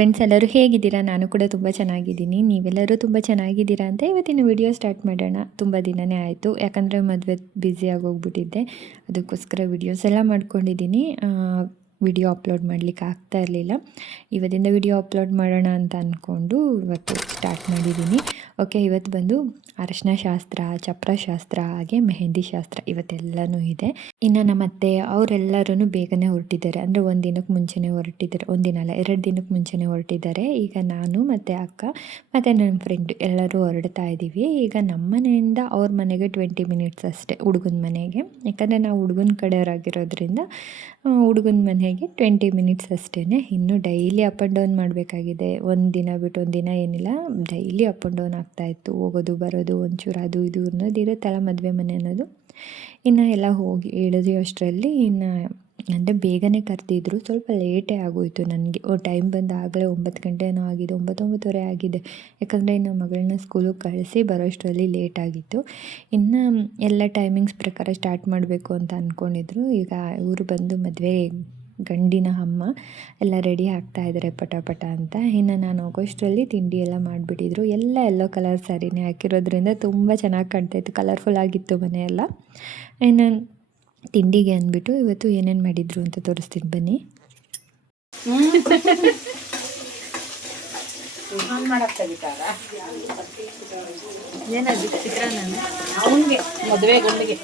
Friends ಎಲ್ಲರೂ ಹೇಗಿದ್ದೀರಾ? ನಾನು ಕೂಡ ತುಂಬ ಚೆನ್ನಾಗಿದ್ದೀನಿ. ನೀವೆಲ್ಲರೂ ತುಂಬ ಚೆನ್ನಾಗಿದ್ದೀರಾ ಅಂತ ಇವತ್ತಿನ ವಿಡಿಯೋ ಸ್ಟಾರ್ಟ್ ಮಾಡೋಣ. ತುಂಬ ದಿನವೇ ಆಯಿತು. ಯಾಕಂದರೆ ಮದುವೆ ಬ್ಯುಸಿಯಾಗಿ ಹೋಗ್ಬಿಟ್ಟಿದ್ದೆ. ಅದಕ್ಕೋಸ್ಕರ ವಿಡಿಯೋಸ್ ಎಲ್ಲ ಮಾಡ್ಕೊಂಡಿದ್ದೀನಿ. ವಿಡಿಯೋ ಅಪ್ಲೋಡ್ ಮಾಡಲಿಕ್ಕೆ ಆಗ್ತಾ ಇರಲಿಲ್ಲ. ಇವತ್ತಿಂದ ವಿಡಿಯೋ ಅಪ್ಲೋಡ್ ಮಾಡೋಣ ಅಂತ ಅಂದ್ಕೊಂಡು ಇವತ್ತು ಸ್ಟಾರ್ಟ್ ಮಾಡಿದ್ದೀನಿ. ಓಕೆ, ಇವತ್ತು ಬಂದು ಅರಶಿನ ಶಾಸ್ತ್ರ, ಚಪ್ರ ಶಾಸ್ತ್ರ, ಹಾಗೆ ಮೆಹಂದಿ ಶಾಸ್ತ್ರ ಇವತ್ತೆಲ್ಲನೂ ಇದೆ. ಇನ್ನು ನಮ್ಮ ಅತ್ತೆ ಅವರೆಲ್ಲರೂ ಬೇಗನೆ ಹೊರಟಿದ್ದಾರೆ. ಅಂದರೆ ಒಂದು ದಿನಕ್ಕೆ ಮುಂಚೆನೇ ಹೊರಟಿದ್ದಾರೆ. ಒಂದಿನ ಅಲ್ಲ, ಎರಡು ದಿನಕ್ಕೆ ಮುಂಚೆನೇ ಹೊರಟಿದ್ದಾರೆ. ಈಗ ನಾನು ಮತ್ತು ಅಕ್ಕ ಮತ್ತು ನನ್ನ ಫ್ರೆಂಡ್ ಎಲ್ಲರೂ ಹೊರಡ್ತಾ ಇದ್ದೀವಿ ಈಗ ನಮ್ಮ ಮನೆಯಿಂದ ಅವ್ರ ಮನೆಗೆ ಟ್ವೆಂಟಿ ಮಿನಿಟ್ಸ್ ಅಷ್ಟೇ, ಹುಡುಗನ ಮನೆಗೆ. ಯಾಕಂದರೆ ನಾವು ಹುಡುಗನ ಕಡೆಯವರಾಗಿರೋದ್ರಿಂದ ಹುಡುಗನ ಮನೆಗೆ ಟ್ವೆಂಟಿ ಮಿನಿಟ್ಸ್ ಅಷ್ಟೇ ಇನ್ನು ಡೈಲಿ ಅಪ್ ಆ್ಯಂಡ್ ಡೌನ್ ಮಾಡಬೇಕಾಗಿದೆ. ಒಂದು ದಿನ ಬಿಟ್ಟು ಒಂದು ದಿನ ಏನಿಲ್ಲ. ಡೈಲಿ ಅಪ್ ಆ್ಯಂಡ್ ಡೌನ್ ಆಗ್ತಾಯಿತ್ತು ಹೋಗೋದು, ಬರೋದು, ಒಂಚೂರು ಅದು ಇದು ಅನ್ನೋದು ಇರುತ್ತಲ್ಲ ಮದುವೆ ಮನೆ ಅನ್ನೋದು. ಇನ್ನು ಎಲ್ಲ ಹೋಗಿ ಇಳಿದ್ವಿ ಅಷ್ಟರಲ್ಲಿ. ಇನ್ನು ಅಂದರೆ ಬೇಗನೆ ಕರೆದಿದ್ರು. ಸ್ವಲ್ಪ ಲೇಟೇ ಆಗೋಯಿತು ನನಗೆ. ಓ ಟೈಮ್ ಬಂದು ಆಗಲೇ ಒಂಬತ್ತು ಗಂಟೆನೋ ಆಗಿದೆ. ಒಂಬತ್ತು ಒಂಬತ್ತುವರೆ ಆಗಿದೆ. ಯಾಕಂದರೆ ಇನ್ನು ಮಗಳನ್ನ ಸ್ಕೂಲಿಗೆ ಕಳಿಸಿ ಬರೋಷ್ಟರಲ್ಲಿ ಲೇಟ್ ಆಗಿತ್ತು. ಇನ್ನು ಎಲ್ಲ ಟೈಮಿಂಗ್ಸ್ ಪ್ರಕಾರ ಸ್ಟಾರ್ಟ್ ಮಾಡಬೇಕು ಅಂತ ಅಂದ್ಕೊಂಡಿದ್ರು ಈಗ ಇವರು ಬಂದು ಮದುವೆ ಗಂಡಿನ ಅಮ್ಮ ಎಲ್ಲ ರೆಡಿ ಆಗ್ತಾ ಇದ್ದಾರೆ ಪಟ ಪಟ ಅಂತ. ಇನ್ನು ನಾನು ಹೋಗೋಷ್ಟರಲ್ಲಿ ತಿಂಡಿ ಎಲ್ಲ ಮಾಡಿಬಿಟ್ಟಿದ್ರು. ಎಲ್ಲ ಎಲ್ಲೋ ಕಲರ್ ಸ್ಯಾರಿನೇ ಹಾಕಿರೋದ್ರಿಂದ ತುಂಬ ಚೆನ್ನಾಗಿ ಕಾಣ್ತಾಯಿತ್ತು ಕಲರ್ಫುಲ್ ಆಗಿತ್ತು ಮನೆಯೆಲ್ಲ ಇನ್ನು ತಿಂಡಿಗೆ ಅಂದ್ಬಿಟ್ಟು ಇವತ್ತು ಏನೇನು ಮಾಡಿದ್ರು ಅಂತ ತೋರಿಸ್ತೀನಿ ಬನ್ನಿ. ಅವನಿಗೆ ಮದುವೆ ಗುಂಡಿಗೆ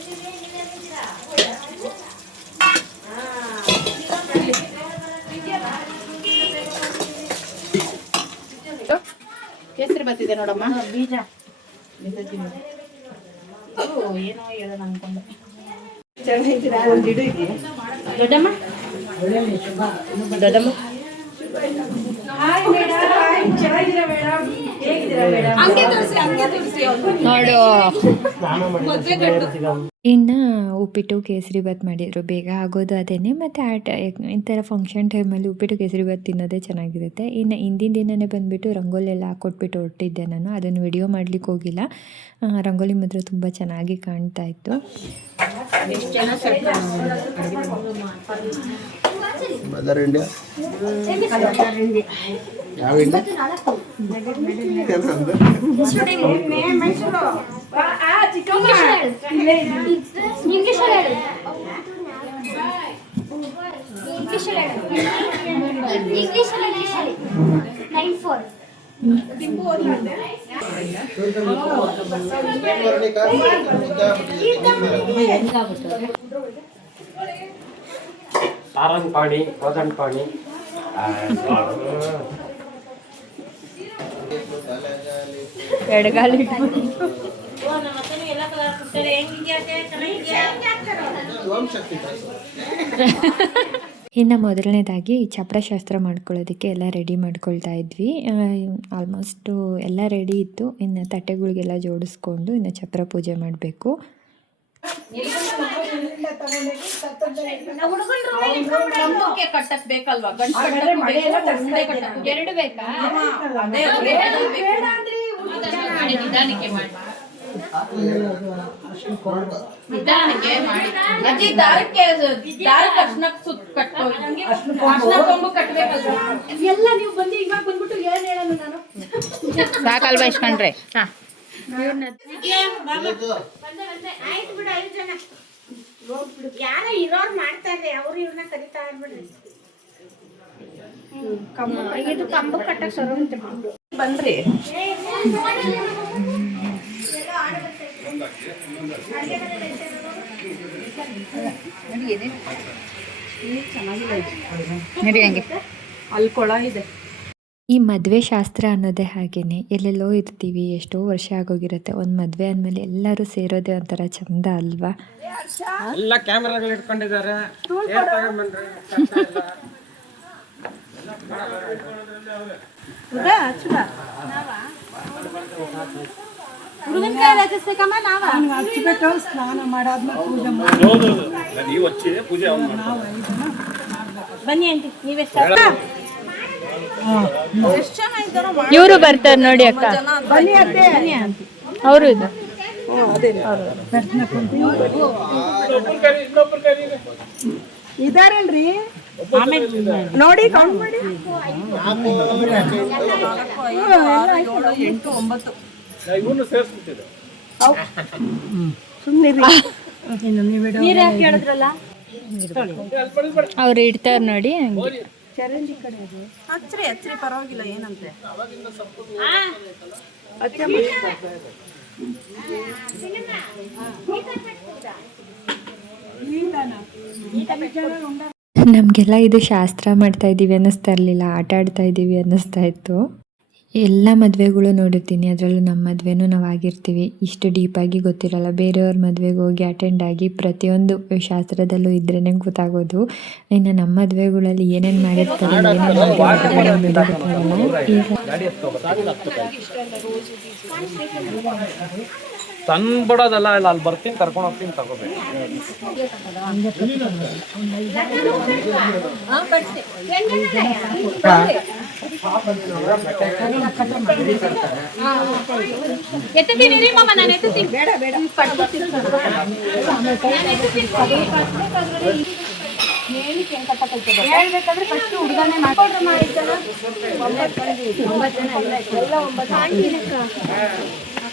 ಬತ್ತಿದೆ ನೋಡಮ್ಮ. ಬೀಜ. ಏನೋ ಹೇಳೋಣ ಅನ್ಕೊಂಡೆ. ದೊಡ್ಡಮ್ಮ? ದೊಡ್ಡಮ್ಮ? ಇನ್ನು ಉಪ್ಪಿಟ್ಟು ಕೇಸರಿ ಬಾತ್ ಮಾಡಿದ್ರು. ಬೇಗ ಆಗೋದು ಅದೇನೆ ಮತ್ತು ಆ ಇಂಥರ ಈ ಥರ ಫಂಕ್ಷನ್ ಟೈಮಲ್ಲಿ ಉಪ್ಪಿಟ್ಟು ಕೇಸರಿ ಬಾತ್ ತಿನ್ನೋದೇ ಚೆನ್ನಾಗಿರುತ್ತೆ. ಇನ್ನು ಹಿಂದಿನ ದಿನನೇ ಬಂದುಬಿಟ್ಟು ರಂಗೋಲಿ ಎಲ್ಲ ಹಾಕ್ಕೊಟ್ಬಿಟ್ಟು ಹೊರಟಿದ್ದೆ ನಾನು. ಅದನ್ನು ವಿಡಿಯೋ ಮಾಡ್ಲಿಕ್ಕೆ ಹೋಗಿಲ್ಲ. ರಂಗೋಲಿ ಮಾತ್ರ ತುಂಬ ಚೆನ್ನಾಗಿ ಕಾಣ್ತಾ ಇತ್ತು. Mother India? Nine four Sarangpani Kodandpani. ಎಡಗಾಲಿ Om Shakti ಕಳಿಸು. ಇನ್ನು ಮೊದಲನೇದಾಗಿ ಚಪ್ರ ಶಾಸ್ತ್ರ ಮಾಡ್ಕೊಳ್ಳೋದಕ್ಕೆ ಎಲ್ಲ ರೆಡಿ ಮಾಡ್ಕೊಳ್ತಾ ಇದ್ವಿ. ಆಲ್ಮೋಸ್ಟು ಎಲ್ಲ ರೆಡಿ ಇತ್ತು. ಇನ್ನು ತಟ್ಟೆಗಳಿಗೆಲ್ಲ ಜೋಡಿಸ್ಕೊಂಡು ಇನ್ನು ಚಪ್ರ ಪೂಜೆ ಮಾಡಬೇಕು. ಬೇಕಲ್ವಾ ಎರಡು ಬೇಕಾ? ನಿಧಾನಕ್ಕೆ ಮಾಡಿ. ನಿಧಾನಕ್ಕೆ ಮಾಡಿ. ಅಜ್ಜಿ ದಾರಕ್ಕೆ ದಾರಕ್ಕೆ ಸುತ್ತ ಕಟ್ಟೋ ಅರ್ಶನ ಕೊಂಬು ಕಟ್ಟಬೇಕು ಎಲ್ಲ ನೀವು ಬಂದು ಇವಾಗ ಬಂದ್ಬಿಟ್ಟು ಏನ್ ಹೇಳಲ್ಲ ನಾನು? ಸಾಕಲ್ವಾ ಇಸ್ಕೊಂಡ್ರೆ ಆಯ್ತು ಬಿಡು ಐದು ಜನ. ಯಾರ ಇರೋರ್ ಮಾಡ್ತಾರೆ ಅವ್ರು ಇವ್ರನ್ನ ಕರಿತಾ ಇರ್ಬಿಡ್ರಿ. ಇದು ಕಂಬ ಕಟ್ಟಕ್ ಬಂದ್ರಿ. ನಡಿ ಹಂಗೆ. ಅಲ್ಲಿ ಕೊಳ ಇದೆ. ಈ ಮದುವೆ ಶಾಸ್ತ್ರ ಅನ್ನೋದೇ ಹಾಗೇನೆ. ಎಲ್ಲೆಲ್ಲೋ ಇರ್ತೀವಿ ಎಷ್ಟೋ ವರ್ಷ ಆಗೋಗಿರುತ್ತೆ. ಒಂದು ಮದುವೆ ಅಂದಮೇಲೆ ಎಲ್ಲರೂ ಸೇರೋದೇ ಒಂಥರ ಚಂದ ಅಲ್ವಾ? ಎಲ್ಲ ಕ್ಯಾಮ್ರಾಗಳು ಇಟ್ಕೊಂಡಿದ್ದಾರೆ. ತಗೊಂಬಂದ್ರಿ ಕಷ್ಟ ಇಲ್ಲ. ಬನ್ನಿ ಆಂಟಿ ನೀವೆಷ್ಟ ಇವರು ಬರ್ತಾರೆ ನೋಡಿ ಅಕ್ಕ. ಅವರು ಇದು. ಇದಾರಲ್ರಿ? ನೋಡಿ ಕೌಂಟ್ ಮಾಡಿ ಇವನು ಹೇಳಿದ್ರಲ್ಲ ಅವ್ರು ಇಡ್ತಾರೆ ನೋಡಿ ಹಂಗೆ ಹಚ್ಚ್ರಿ ಹಚ್ರಿ ಪರವಾಗಿಲ್ಲ ಏನಂತೆ ನಮಗೆಲ್ಲ ಇದು ಶಾಸ್ತ್ರ ಮಾಡ್ತಾ ಇದ್ದೀವಿ ಅನ್ನಿಸ್ತಾ ಇರಲಿಲ್ಲ, ಆಟ ಆಡ್ತಾ ಇದ್ದೀವಿ ಅನ್ನಿಸ್ತಾ ಇತ್ತು. ಎಲ್ಲ ಮದುವೆಗಳು ನೋಡಿರ್ತೀನಿ, ಅದರಲ್ಲೂ ನಮ್ಮ ಮದುವೆನೂ ನಾವು ಆಗಿರ್ತೀವಿ. ಇಷ್ಟು ಡೀಪಾಗಿ ಗೊತ್ತಿರಲ್ಲ, ಬೇರೆಯವ್ರ ಮದುವೆಗೆ ಹೋಗಿ ಅಟೆಂಡ್ ಆಗಿ ಪ್ರತಿಯೊಂದು ಶಾಸ್ತ್ರದಲ್ಲೂ ಇದ್ರೇ ಗೊತ್ತಾಗೋದು. ಇನ್ನು ನಮ್ಮ ಮದುವೆಗಳಲ್ಲಿ ಏನೇನು ಮಾಡಿರ್ತಾರೆ ಅನ್ನೋದು ಬಿಡೋದಲ್ಲ ಇಲ್ಲ ಅಲ್ಲಿ ಬರ್ತೀನಿ ಕರ್ಕೊಂಡು ಹೋಗ್ತೀನಿ ತಗೋಬೇಕು. ಫಸ್ಟ್ ಹುಡುಗನೇ ಒಂಬತ್ತು ಎಲ್ಲ ಒಂಬತ್ತು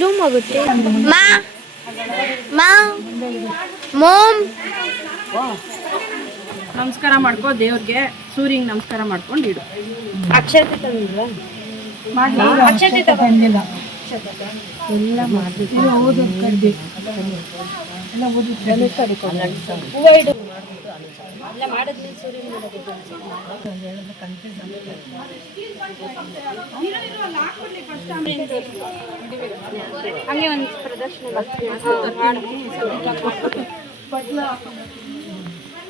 ಝೂಮ್ ಆಗುತ್ತೆ? ಮಾ ಮಾ ಮೋಮ್. ನಮಸ್ಕಾರ ಮಾಡ್ಕೋ ದೇವ್ರಿಗೆ. ಸೂರ್ಯಗೆ ನಮಸ್ಕಾರ ಮಾಡ್ಕೊಂಡು ಇಡು. ಅಕ್ಷತೆ ತಂದಿಲ್ವಾ ಅಕ್ಷತೆ ತಗೊಂಡಿಲ್ಲ ಎಲ್ಲ ಹೂವ ಇಡು. ಎಲ್ಲ ಮಾಡಿದ್ಮೇಲೆ ಸೂರ್ಯನ ಹಂಗೆ ಒಂದು ಪ್ರದರ್ಶನ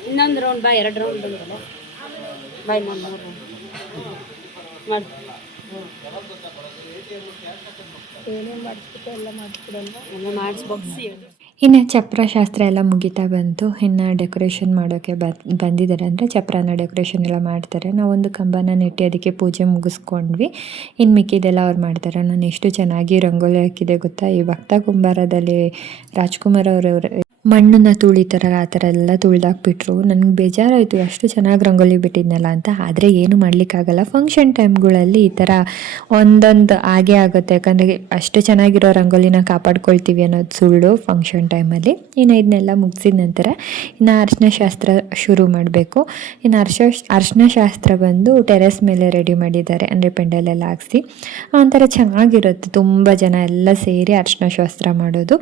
ಇನ್ನೊಂದು ರೌಂಡ್ ಬಾ ಎರಡು ರೌಂಡ್ ಬಂದಿರಲ್ಲ ಬಾಯ್ ಇನ್ನೊಂದು ಮೂರು ರೌಂಡ್ ಮಾಡಿ. ಏನೇನು ಮಾಡಿಸ್ಬೇಕು ಎಲ್ಲ ಮಾಡಿಸ್ಬಿಡಲ್ವಾ ಎಲ್ಲ ಇನ್ನು ಚಪ್ರ ಶಾಸ್ತ್ರ ಎಲ್ಲ ಮುಗಿತಾ ಬಂತು. ಇನ್ನು ಡೆಕೋರೇಷನ್ ಮಾಡೋಕ್ಕೆ ಬಂದಿದ್ದಾರೆ ಅಂದರೆ ಚಪ್ರನ ಡೆಕೋರೇಷನ್ ಎಲ್ಲ ಮಾಡ್ತಾರೆ. ನಾವೊಂದು ಕಂಬನ ನೆಟ್ಟಿ ಅದಕ್ಕೆ ಪೂಜೆ ಮುಗಿಸ್ಕೊಂಡ್ವಿ. ಇನ್ನು ಮಿಕ್ಕಿದೆಲ್ಲ ಅವ್ರು ಮಾಡ್ತಾರೆ. ನಾನು ಎಷ್ಟು ಚೆನ್ನಾಗಿ ರಂಗೋಲಿ ಹಾಕಿದೆ ಗೊತ್ತಾ? ಈ ಭಕ್ತ ಕುಂಬಾರದಲ್ಲಿ ರಾಜ್ಕುಮಾರ್ ಅವರವ್ರ ಮಣ್ಣನ್ನು ತುಳಿತಾರಲ್ಲ ಆ ಥರ ಎಲ್ಲ ತುಳಿದಾಕ್ಬಿಟ್ರು. ನನಗೆ ಬೇಜಾರಾಯಿತು. ಅಷ್ಟು ಚೆನ್ನಾಗಿ ರಂಗೋಲಿ ಬಿಟ್ಟಿದ್ನಲ್ಲ ಅಂತ. ಆದರೆ ಏನು ಮಾಡಲಿಕ್ಕಾಗಲ್ಲ. ಫಂಕ್ಷನ್ ಟೈಮ್ಗಳಲ್ಲಿ ಈ ಥರ ಒಂದೊಂದು ಹಾಗೆ ಆಗುತ್ತೆ. ಯಾಕಂದರೆ ಅಷ್ಟು ಚೆನ್ನಾಗಿರೋ ರಂಗೋಲಿನ ಕಾಪಾಡ್ಕೊಳ್ತೀವಿ ಅನ್ನೋದು ಸುಳ್ಳು ಫಂಕ್ಷನ್ ಟೈಮಲ್ಲಿ ಇನ್ನು ಇದನ್ನೆಲ್ಲ ಮುಗಿಸಿದ ನಂತರ ಇನ್ನು ಅರ್ಶಿನ ಶಾಸ್ತ್ರ ಶುರು ಮಾಡಬೇಕು. ಇನ್ನು ಅರ್ಶ, ಅರ್ಶಿನ ಶಾಸ್ತ್ರ ಬಂದು ಟೆರೆಸ್ ಮೇಲೆ ರೆಡಿ ಮಾಡಿದ್ದಾರೆ. ಅಂದರೆ ಪೆಂಡಲೆಲ್ಲ ಹಾಕ್ಸಿ. ಒಂಥರ ಚೆನ್ನಾಗಿರುತ್ತೆ. ತುಂಬ ಜನ ಎಲ್ಲ ಸೇರಿ ಅರ್ಶಿನ ಶಾಸ್ತ್ರ ಮಾಡೋದು.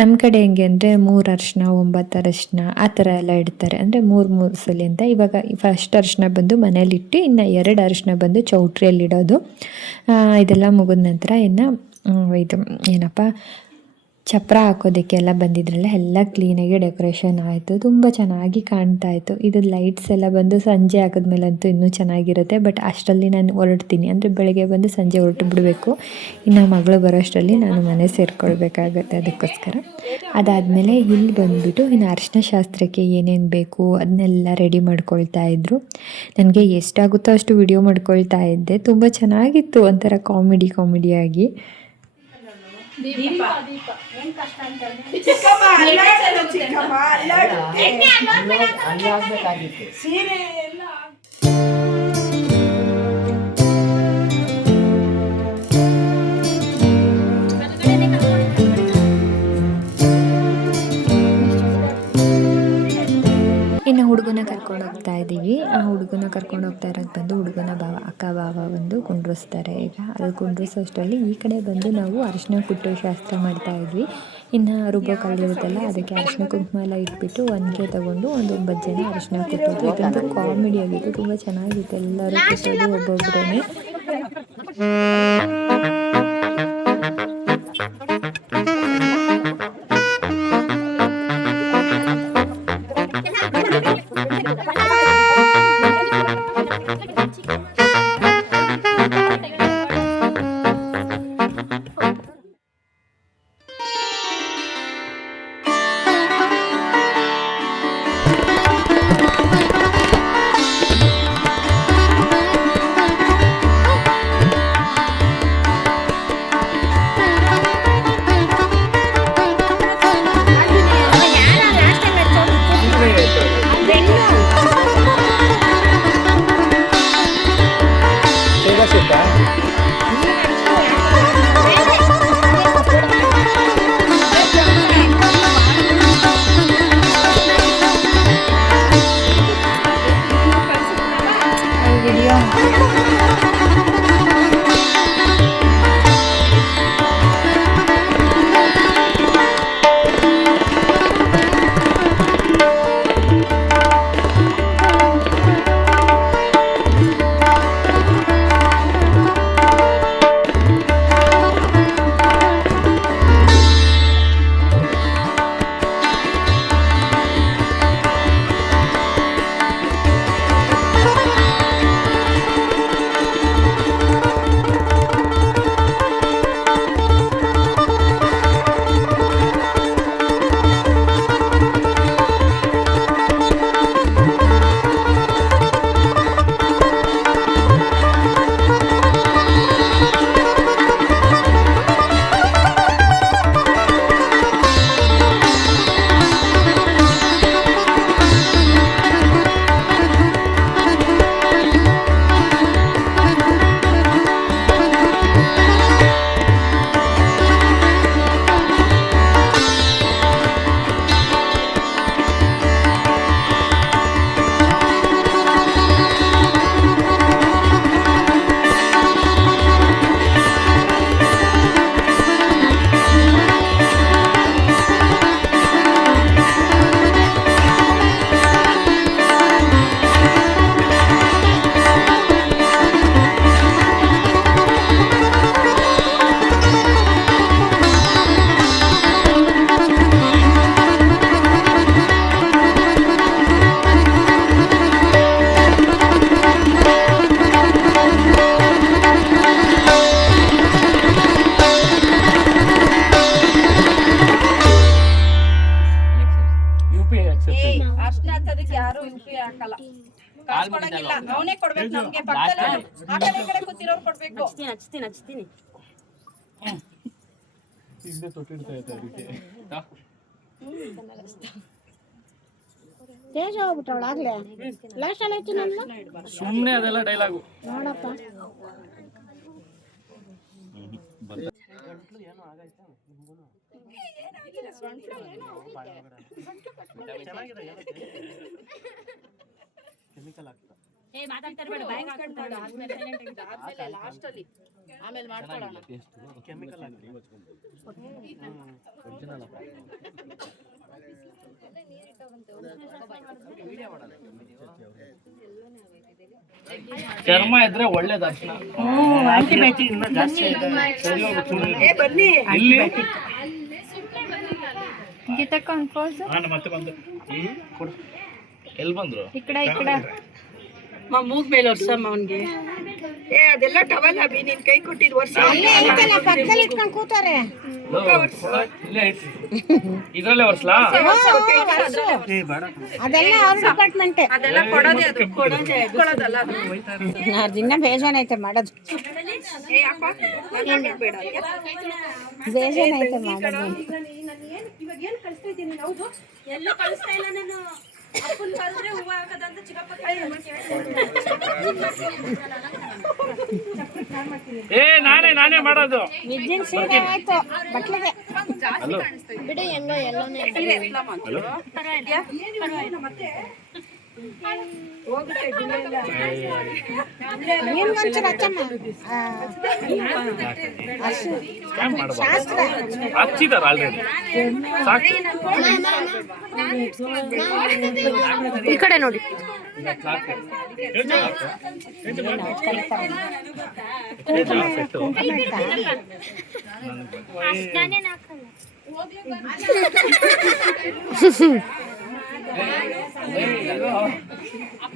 ನಮ್ಮ ಕಡೆ ಹೆಂಗೆ ಅಂದರೆ ಮೂರು ಅರಿಶಿನ ಒಂಬತ್ತು ಅರಿಶಿನ ಆ ಥರ ಎಲ್ಲ ಇಡ್ತಾರೆ. ಅಂದರೆ ಮೂರು ಮೂರು ಸಲ ಅಂತ ಇವಾಗ ಫಸ್ಟ್ ಅರಿಶಿನ ಬಂದು ಮನೇಲಿಟ್ಟು ಇನ್ನು ಎರಡು ಅರಿಶಿನ ಬಂದು ಚೌಟ್ರಿಯಲ್ಲಿ ಇಡೋದು ಇದೆಲ್ಲ ಮುಗಿದ ನಂತರ ಇನ್ನು ಇದು ಏನಪ್ಪ ಚಪ್ರ ಹಾಕೋದಕ್ಕೆಲ್ಲ ಬಂದಿದ್ರಲ್ಲ, ಎಲ್ಲ ಕ್ಲೀನಾಗಿ ಡೆಕೋರೇಷನ್ ಆಯಿತು. ತುಂಬ ಚೆನ್ನಾಗಿ ಕಾಣ್ತಾ ಇತ್ತು. ಇದು ಲೈಟ್ಸ್ ಎಲ್ಲ ಬಂದು ಸಂಜೆ ಹಾಕಿದ್ಮೇಲಂತೂ ಇನ್ನೂ ಚೆನ್ನಾಗಿರುತ್ತೆ. ಬಟ್ ಅಷ್ಟರಲ್ಲಿ ನಾನು ಹೊರಡ್ತೀನಿ. ಅಂದರೆ ಬೆಳಗ್ಗೆ ಬಂದು ಸಂಜೆ ಹೊರಟು ಬಿಡಬೇಕು. ಇನ್ನು ಮಗಳು ಬರೋಷ್ಟರಲ್ಲಿ ನಾನು ಮನೆ ಸೇರಿಕೊಳ್ಬೇಕಾಗತ್ತೆ ಅದಕ್ಕೋಸ್ಕರ. ಅದಾದಮೇಲೆ ಇಲ್ಲಿ ಬಂದುಬಿಟ್ಟು ಇನ್ನು ಅರಿಶಿನ ಶಾಸ್ತ್ರಕ್ಕೆ ಏನೇನು ಬೇಕು ಅದನ್ನೆಲ್ಲ ರೆಡಿ ಮಾಡ್ಕೊಳ್ತಾ ಇದ್ದರು ನನಗೆ ಎಷ್ಟಾಗುತ್ತೋ ಅಷ್ಟು ವಿಡಿಯೋ ಮಾಡ್ಕೊಳ್ತಾ ಇದ್ದೆ. ತುಂಬ ಚೆನ್ನಾಗಿತ್ತು ಒಂಥರ ಕಾಮಿಡಿ ಕಾಮಿಡಿಯಾಗಿ ಇನ್ನು ಹುಡುಗನ ಕರ್ಕೊಂಡು ಹೋಗ್ತಾ ಇದ್ದೀವಿ. ಆ ಹುಡುಗನ ಕರ್ಕೊಂಡು ಹೋಗ್ತಾ ಇರೋದು ಬಂದು ಹುಡುಗನ ಬಾವ, ಅಕ್ಕ ಬಾವ ಬಂದು ಕುಂಡ್ರಿಸ್ತಾರೆ. ಈಗ ಅದು ಕುಂಡ್ರಿಸೋ ಅಷ್ಟರಲ್ಲಿ ಈ ಕಡೆ ಬಂದು ನಾವು ಅರಿಶಿನ ಕುಟ್ಟು ಶಾಸ್ತ್ರ ಮಾಡ್ತಾ ಇದ್ವಿ. ಇನ್ನು ರುಬ್ಬೋ ಕಲ್ಲಿರುತ್ತಲ್ಲ ಅದಕ್ಕೆ ಅರಿಶಿನ ಕುಂಕುಮ ಎಲ್ಲ ಇಟ್ಬಿಟ್ಟು ಒನ್ಗೆ ತಗೊಂಡು ಒಂದು ಒಂಬತ್ತು ಜನ ಅರಿಶಿನ ಕುಟ್ಟೋದು ಇದೊಂದು ಕಾಮಿಡಿ ಆಗಿತ್ತು ತುಂಬ ಚೆನ್ನಾಗಿತ್ತು. ಎಲ್ಲರೂ ಕುಟ್ಟೋದು ಒಬ್ಬೊಬ್ಬರೇ ನಮ್ಗೆ ಪಕ್ಕದಲ್ಲೇ ಆ ಕಡೆ ಈ ಕಡೆ ಕೂತಿರೋರು ಕೊಡ್ಬೇಕು ಹಚ್ತೀನಿ ಹಚ್ತೀನಿ ಹಚ್ತೀನಿ ಹಿಂದೆ ತೊಟ್ಟಿಡ್ತಾ ಇದ್ದೆ ಅದಕ್ಕೆ ತೇಜ ಹೋಗ್ಬಿಟ್ಟವಳ ಆಗ್ಲೇ ಲಾಸ್ಟ್ ಅಲ್ಲಿ ನನ್ನ ಸುಮ್ಮನೆ ಅದೆಲ್ಲ ಡೈಲಾಗು ನೋಡಪ್ಪ ಏ ಹಾಕ್ಬಿಡ್ತಾಳೆ. ಆದ್ಮೇಲೆ ಲಾಸ್ಟ್ ಅಲ್ಲಿ ಆಮೇಲೆ ಮಾಡ್ಕೊಳ್ಳೋಣ. ಚರ್ಮ ಇದ್ರೆ ಒಳ್ಳೇದು ಬನ್ನಿ ಇಲ್ಲಿ ಗೀತಕ್ಕ ಒಂದು ಪೋಸ್ ಮತ್ತೆ ಬಂದು. ಎಲ್ಲಿ ಬಂದ್ರು? ಈ ಕಡೆ ಈ ಕಡೆ. ಮೂಗ್ ಮೇಲೆ ಒರ್ಸಮ್ಮ ಅವನ್ಗೆ. ಏ ಅದೆಲ್ಲ ಟವಲ್ ಅಭಿ ನಿನ್ ಕೈ ಕೊಟ್ಟಿದ್ ವರ್ಷ ಕೂತಾರೆ ಇಲ್ಲೇ ಇದ್ರಲ್ಲೇ ವರ್ಷಲಾ ಅದೆಲ್ಲ ಅವ್ರ ಡಿಪಾರ್ಟ್ಮೆಂಟ್ ಅದೆಲ್ಲ ಕೊಡೋದೇ ಅದು ಕೊಡೋದೇ ಇಟ್ಕೊಳ್ಳೋದಲ್ಲ ಅದು. ದಿನ ಬೇಜಾನೈತೆ ಮಾಡೋದು. ಏ ಅಪ್ಪ ಏನು? ಬೇಡ. ಬೇಜಾನೈತೆ ಮಾಡೋದು. ಎಲ್ಲೂ ಕಳಿಸ್ತಾ ಇಲ್ಲ ನಾನು. ಅಪ್ಪನ್ ಕರೆದ್ರೆ ಹೂವ ಹಾಕದಂತ ಚಿಕ್ಕಪ್ಪ ಏ ನಾನೇ ನಾನೇ ಮಾಡೋದು. ವಿದ್ಯನ್ ಸೀರೆ ಆಯ್ತು. ಬಟ್ಲಿಗೆ. ನಿಮ್ಗೊಂಚೂರು ಹಚ್ಚಮ್ಮ ಆ, ಹಚ್ಚಿದಾರ ಆಲ್ರೆಡಿ ಈ ಕಡೆ ನೋಡಿ. ಕುಂಕುಮ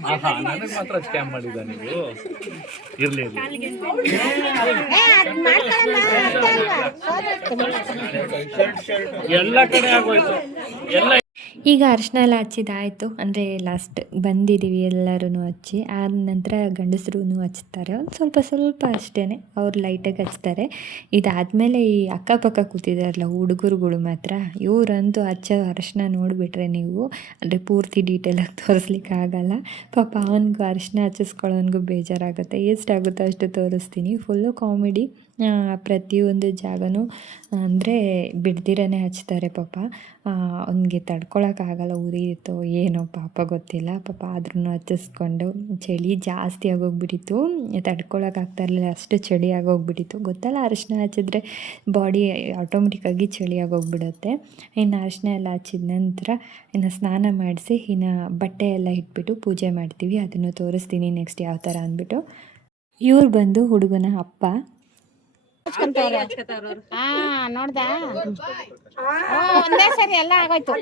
ಆಹಾ ನನಗೆ ಮಾತ್ರ ಸ್ಕ್ಯಾಮ್ ಮಾಡಿದ ನೀವು. ಇರ್ಲಿ ಇರ್ಲಿ. ಎಲ್ಲ ಕಡೆ ಆಗೋಯ್ತು. ಎಲ್ಲ ಈಗ ಅರಿಶಿನ ಎಲ್ಲ ಹಚ್ಚಿದಾಯಿತು ಅಂದರೆ ಲಾಸ್ಟ್ ಬಂದಿದ್ದೀವಿ ಎಲ್ಲರೂ ಹಚ್ಚಿ. ಆದ ನಂತರ ಗಂಡಸರೂ ಹಚ್ತಾರೆ. ಒಂದು ಸ್ವಲ್ಪ ಸ್ವಲ್ಪ ಅಷ್ಟೇ ಅವ್ರು ಲೈಟಾಗಿ ಹಚ್ತಾರೆ. ಇದಾದಮೇಲೆ ಈ ಅಕ್ಕಪಕ್ಕ ಕೂತಿದಾರಲ್ಲ ಹುಡುಗರುಗಳು ಮಾತ್ರ, ಇವರಂತೂ ಹಚ್ಚೋ ಅರಿಶಿನ ನೋಡಿಬಿಟ್ರೆ ನೀವು, ಅಂದರೆ ಪೂರ್ತಿ ಡೀಟೇಲಾಗಿ ತೋರಿಸ್ಲಿಕ್ಕೆ ಆಗಲ್ಲ. ಪಾಪ ಅವನಿಗೂ ಅರಿಶಿನ ಹಚ್ಚಿಸ್ಕೊಳ್ಳೋನಿಗೂ ಬೇಜಾರಾಗುತ್ತೆ. ಎಷ್ಟಾಗುತ್ತೋ ಅಷ್ಟು ತೋರಿಸ್ತೀನಿ. ಫುಲ್ಲು ಕಾಮಿಡಿ ಪ್ರತಿಯೊಂದು ಜಾಗನೂ ಅಂದರೆ ಬಿಡ್ದಿರನೇ ಹಚ್ತಾರೆ ಪಾಪ. ಅವನಿಗೆ ತಡ್ಕೊಳಕ್ಕಾಗಲ್ಲ ಉರಿಯಿತೋ ಏನೋ ಪಾಪ ಗೊತ್ತಿಲ್ಲ. ಪಾಪ ಆದ್ರೂ ಹಚ್ಚಿಸ್ಕೊಂಡು ಚಳಿ ಜಾಸ್ತಿ ಆಗೋಗ್ಬಿಟ್ಟಿತ್ತು. ತಡ್ಕೊಳಕ್ಕಾಗ್ತಾ ಇರಲಿಲ್ಲ, ಅಷ್ಟು ಚಳಿ ಆಗೋಗ್ಬಿಟ್ಟಿತ್ತು. ಗೊತ್ತಲ್ಲ ಅರಿಶಿನ ಹಚ್ಚಿದ್ರೆ ಬಾಡಿ ಆಟೋಮೆಟಿಕ್ಕಾಗಿ ಚಳಿ ಆಗೋಗ್ಬಿಡುತ್ತೆ. ಇನ್ನು ಅರಿಶಿನ ಎಲ್ಲ ಹಚ್ಚಿದ ನಂತರ ಇನ್ನು ಸ್ನಾನ ಮಾಡಿಸಿ, ಇನ್ನು ಬಟ್ಟೆ ಎಲ್ಲ ಇಟ್ಬಿಟ್ಟು ಪೂಜೆ ಮಾಡ್ತೀವಿ. ಅದನ್ನು ತೋರಿಸ್ತೀನಿ ನೆಕ್ಸ್ಟ್ ಯಾವ ಥರ ಅಂದ್ಬಿಟ್ಟು. ಇವ್ರು ಬಂದು ಹುಡುಗನ ಅಪ್ಪ. ಹಾ ನೋಡ್ದ? ಒಂದೇ ಸರಿ ಎಲ್ಲ ಆಗೋಯ್ತು.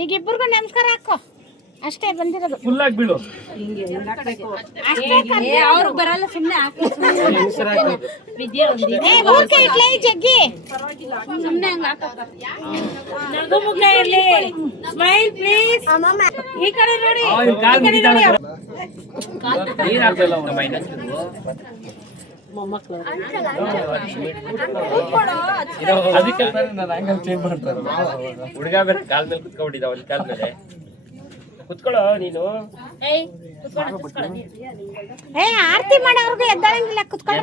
ಈಗ ಇಬ್ಬರಿಗೂ ನಮಸ್ಕಾರ ಹಾಕೋ. ಅಷ್ಟೇ ಬಂದಿರೋದು. ಫುಲ್ ಆಗಿ ಬೀಳು ಅವ್ರು ಬರಲ್ಲ ಸುಮ್ಮನೆ ಈ ಜಗ್ಗಿ. ಸುಮ್ಮನೆ ಹಂಗ ನಗು ಮುಖ ಇರ್ಲಿ. ಸ್ಮೈಲ್ ಪ್ಲೀಸ್ ಈ ಕಡೆ ನೋಡಿ. ಈ ಕಡೆ ನೋಡಿ. ಅದಕ್ಕೆ ನಾನು ಆಂಗಲ್ ಚೇಂಜ್ ಮಾಡ್ತಾರೆ ಹುಡುಗ ಬೇರೆ ಕಾಲ್ ಮೇಲೆ ಕುತ್ಕೊಂಡಿದ್ದ ಒಂದ್ ಕಾಲ್ ಮೇಲೆ. ಕುತ್ಕೊಳ್ಳೋ ನೀನು. ಏ ಆರತಿ ಮಾಡೋರ್ಗು ಎದ್ದಾಳಂಗಿಲ್ಲ ಕುತ್ಕೊಳ್ಳ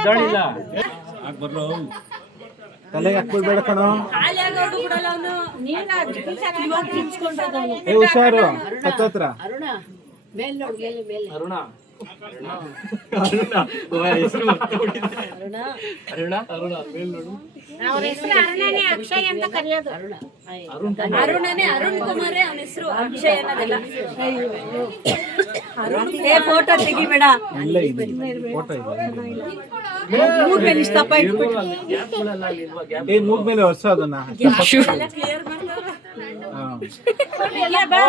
ತಲೆ ಹಾಕ್ಬಿಡ್ಬೇಡ ಕಣೋ. ಏ ಹುಷಾರು. ಹತ್ತತ್ರ. ಅರುಣ ಅರುಣ. ಹೆಸರು ಅರುಣ. ಅರುಣ? ಮೇಲ್ ನೋಡು. ಅವ್ರ ಹೆಸರು ಅರುಣನೇ ಅಕ್ಷಯ್ ಅಂತ ಕರೆಯೋದು. ಅರುಣನೇ ಅರುಣ್ ಕುಮಾರೇ ಅವನ ಹೆಸರು ಅಕ್ಷಯ್ ಅನ್ನೋದಲ್ಲ. ಏ ಫೋಟೋ ತೆಗಿಬೇಡ ಇಲ್ಲ ಇದೆ ಫೋಟೋ ಇದೆ ಮೂರ್ ಮೇಲೆ ಇಷ್ಟ ದಪ್ಪ ಇಟ್ಬಿಟ್ಟು. ಏ ಮೂಗ್ ಮೇಲೆ ವರ್ಷ ಅದನ್ನ. ಕ್ಲಿಯರ್ ಮಾಡ್ತಾವ್ರೆ. ವಿದ್ಯಾ ಬಾ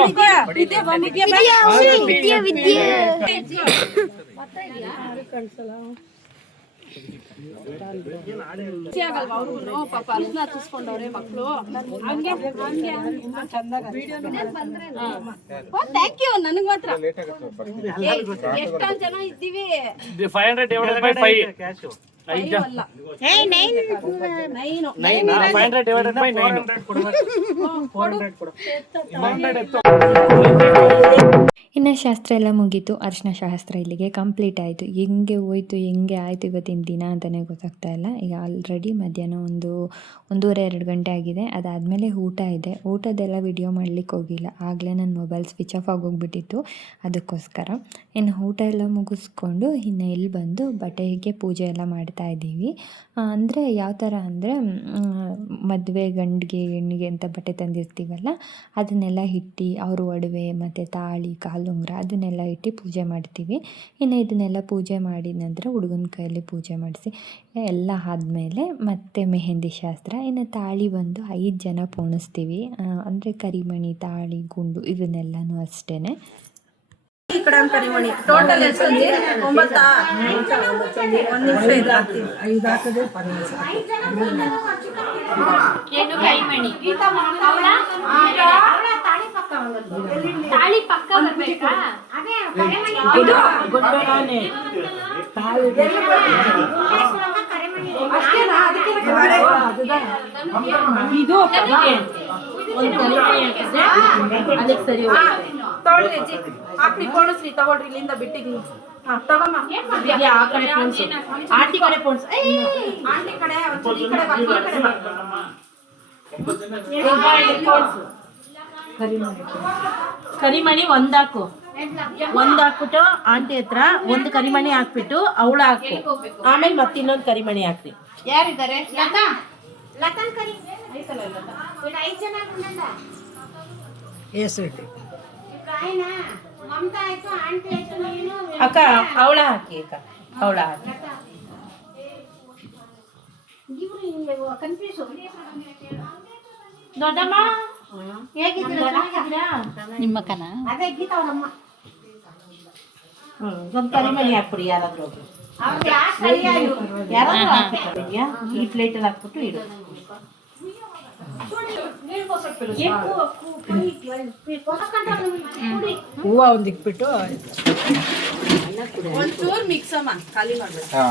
ಥ್ಯಾಂಕ್ ಯು ನನಗ್ ಮಾತ್ರ. ಎಷ್ಟೊಂದ್ ಜನ ಇದ್ದೀವಿ? Five hundred divided by five ಇನ್ನು ಶಾಸ್ತ್ರ ಎಲ್ಲ ಮುಗೀತು. ಅರಿಶಿನ ಶಾಸ್ತ್ರ ಇಲ್ಲಿಗೆ ಕಂಪ್ಲೀಟ್ ಆಯಿತು. ಹೆಂಗೆ ಹೋಯ್ತು ಹೆಂಗೆ ಆಯಿತು ಇವತ್ತಿನ ದಿನ ಅಂತಲೇ ಗೊತ್ತಾಗ್ತಾ ಇಲ್ಲ. ಈಗ ಆಲ್ರೆಡಿ ಮಧ್ಯಾಹ್ನ ಒಂದು ಒಂದೂವರೆ ಎರಡು ಗಂಟೆ ಆಗಿದೆ. ಅದಾದಮೇಲೆ ಊಟ ಇದೆ. ಊಟದೆಲ್ಲ ವಿಡಿಯೋ ಮಾಡ್ಲಿಕ್ಕೆ ಹೋಗಿಲ್ಲ. ಆಗಲೇ ನನ್ನ ಮೊಬೈಲ್ ಸ್ವಿಚ್ ಆಫ್ ಆಗೋಗ್ಬಿಟ್ಟಿತ್ತು. ಅದಕ್ಕೋಸ್ಕರ. ಇನ್ನು ಊಟ ಎಲ್ಲ ಮುಗಿಸ್ಕೊಂಡು ಇನ್ನು ಇಲ್ಲಿ ಬಂದು ಬಟ್ಟೆಗೆ ಪೂಜೆ ಎಲ್ಲ ಮಾಡ್ತಾ ಇದ್ದೀವಿ. ಅಂದರೆ ಯಾವ ಥರ ಅಂದರೆ ಮದುವೆ ಗಂಡಿಗೆ, ಹೆಣ್ಣಿಗೆ ಅಂತ ಬಟ್ಟೆ ತಂದಿರ್ತೀವಲ್ಲ, ಅದನ್ನೆಲ್ಲ ಇಟ್ಟು ಅವ್ರ ಒಡವೆ ಮತ್ತು ತಾಳಿ ಕಾಲುಂಗುರ ಅದನ್ನೆಲ್ಲ ಇಟ್ಟು ಪೂಜೆ ಮಾಡ್ತೀವಿ. ಇನ್ನು ಇದನ್ನೆಲ್ಲ ಪೂಜೆ ಮಾಡಿದ ನಂತರ ಹುಡುಗನ ಕೈಯಲ್ಲಿ ಪೂಜೆ ಮಾಡಿಸಿ, ಎಲ್ಲ ಆದಮೇಲೆ ಮತ್ತೆ ಮೆಹಂದಿ ಶಾಸ್ತ್ರ, ಇನ್ನು ತಾಳಿ ಬಂದು ಐದು ಜನ ಪೋಣಿಸ್ತೀವಿ. ಅಂದರೆ ಕರಿಮಣಿ, ತಾಳಿ, ಗುಂಡು ಇದನ್ನೆಲ್ಲನೂ ಅಷ್ಟೇ ಕಡೆ ಅಂತ ಕರಿಮಣಿ ಟೋಟಲ್ ಎಷ್ಟು ಒಂಬತ್ತಾ? ಒಂದು ನಿಮಿಷ ಇದು ಹಾಕ್ತೀನಿ ಏನು ಕೈಮಣಿ ತಾಳಿ ಪಕ್ಕ ಬರ್ಬೇಕಾ? ಅದೇ ಕರೆಮಣಿ ಇದು. ಒಂದು ಕರಿಮಣಿ ಹಾಕಿದ್ರೆ ಅದಕ್ಕೆ ಸರಿ ಹೋಗುತ್ತೆ ತಗೊಳ್ರಿ ಅಜ್ಜಿ. ಹಾಕ್ರಿ ಪೋಣಿಸ್ರಿ ತಗೊಳ್ರಿ ಇಲ್ಲಿಂದ ಬಿಟ್ಟಿಗೆ ಹಾ ತಗೊಮ್ಮ. ಇದ್ಯಾ, ಆ ಕಡೆ ಪೋಣಿಸು. ಆಂಟಿ ಕಡೆ ಪೋಣಿಸು. ಆಂಟಿ ಕಡೆ ಒಂಚೂರು ಈ ಕಡೆ ಬಾ, ಈ ಕಡೆ ಬಾ. ಈಗ ಇಲ್ಲಿ ಪೋಣಿಸು. ಕರಿಮಣಿ ಒಂದಾಕು ಒಂದ್ ಹಾಕ್ಬಿಟ್ಟು ಆಂಟಿ ಹತ್ರ ಒಂದು ಕರಿಮಣಿ ಹಾಕ್ಬಿಟ್ಟು ಅವಳ ಹಾಕು. ಆಮೇಲೆ ಮತ್ತೆ ಇನ್ನೊಂದು ಕರಿಮಣಿ ಹಾಕ್ರಿ. ಯಾರಿದ್ದಾರೆ? ಲತಾ? ಲತಾನ್ ಕರಿ. ಐದು ಅಕ್ಕ ಅವಳ ಹಾಕಿ ಅಕ್ಕ. ಅವಳ ಹಾಕಿ. ದೊಡ್ಡಮ್ಮ ನಿಮ್ಮ ಕನ ಒಂದು ಕರಿಮಣಿ ಹಾಕ್ಬಿಡಿ ಯಾರಾದ್ರೂ ಒಬ್ರು. ಯಾರಾದ್ರೂ ಈ ಪ್ಲೇಟಲ್ಲಿ ಹಾಕ್ಬಿಟ್ಟು ಇಡು. ಹೂವ ಒಂದು ಇಕ್ಬಿಟ್ಟು ಒಂಚೂರು ಮಿಕ್ಸ್ ಅಮ್ಮ ಖಾಲಿ ಮಾಡ್ಬೇಡ. ಹಾ.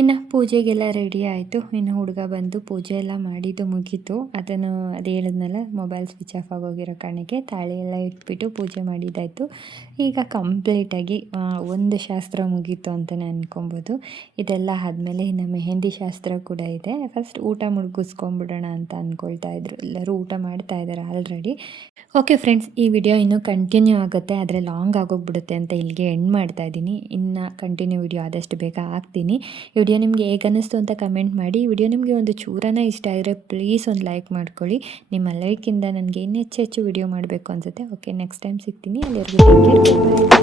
ಇನ್ನು ಪೂಜೆಗೆಲ್ಲ ರೆಡಿ ಆಯಿತು. ಇನ್ನು ಹುಡುಗ ಬಂದು ಪೂಜೆ ಎಲ್ಲ ಮಾಡಿದ್ದು ಮುಗೀತು. ಅದನ್ನು ಅದು ಹೇಳಿದ್ನಲ್ಲ ಮೊಬೈಲ್ ಸ್ವಿಚ್ ಆಫ್ ಆಗೋಗಿರೋ ಕಾರಣಕ್ಕೆ ತಾಳಿ ಎಲ್ಲ ಇಟ್ಬಿಟ್ಟು ಪೂಜೆ ಮಾಡಿದ್ದಾಯಿತು. ಈಗ ಕಂಪ್ಲೀಟಾಗಿ ಒಂದು ಶಾಸ್ತ್ರ ಮುಗೀತು ಅಂತಲೇ ಅನ್ಕೊಬೋದು. ಇದೆಲ್ಲ ಆದಮೇಲೆ ಇನ್ನು ಮೆಹಂದಿ ಶಾಸ್ತ್ರ ಕೂಡ ಇದೆ. ಫಸ್ಟ್ ಊಟ ಮುಗಿಸ್ಕೊಂಬಿಡೋಣ ಅಂತ ಅಂದ್ಕೊಳ್ತಾ ಇದ್ರು. ಎಲ್ಲರೂ ಊಟ ಮಾಡ್ತಾ ಇದ್ದಾರೆ ಆಲ್ರೆಡಿ ಓಕೆ ಫ್ರೆಂಡ್ಸ್ ಈ ವಿಡಿಯೋ ಇನ್ನೂ ಕಂಟಿನ್ಯೂ ಆಗುತ್ತೆ. ಆದರೆ ಲಾಂಗ್ ಆಗೋಗ್ಬಿಡುತ್ತೆ ಅಂತ ಇಲ್ಲಿಗೆ ಎಂಡ್ ಮಾಡ್ತಾ ಇದ್ದೀನಿ. ಇನ್ನು ಕಂಟಿನ್ಯೂ ವಿಡಿಯೋ ಆದಷ್ಟು ಬೇಗ ಹಾಕ್ತೀನಿ. ಈ ವಿಡಿಯೋ ನಿಮಗೆ ಹೇಗೆ ಅನ್ನಿಸ್ತು ಅಂತ ಕಮೆಂಟ್ ಮಾಡಿ. ವಿಡಿಯೋ ನಿಮಗೆ ಒಂದು ಚೂರನ ಇಷ್ಟ ಆದರೆ ಪ್ಲೀಸ್ ಒಂದು ಲೈಕ್ ಮಾಡ್ಕೊಳ್ಳಿ. ನಿಮ್ಮ ಲೈಕಿಂದ ನನಗೆ ಇನ್ನೂ ಹೆಚ್ಚು ಹೆಚ್ಚು ವಿಡಿಯೋ ಮಾಡಬೇಕು ಅನಿಸುತ್ತೆ. ಓಕೆ ನೆಕ್ಸ್ಟ್ ಟೈಮ್ ಸಿಗ್ತೀನಿ. ಅಲ್ಲಿವರೆಗೂ ಟೇಕ್ ಕೇರ್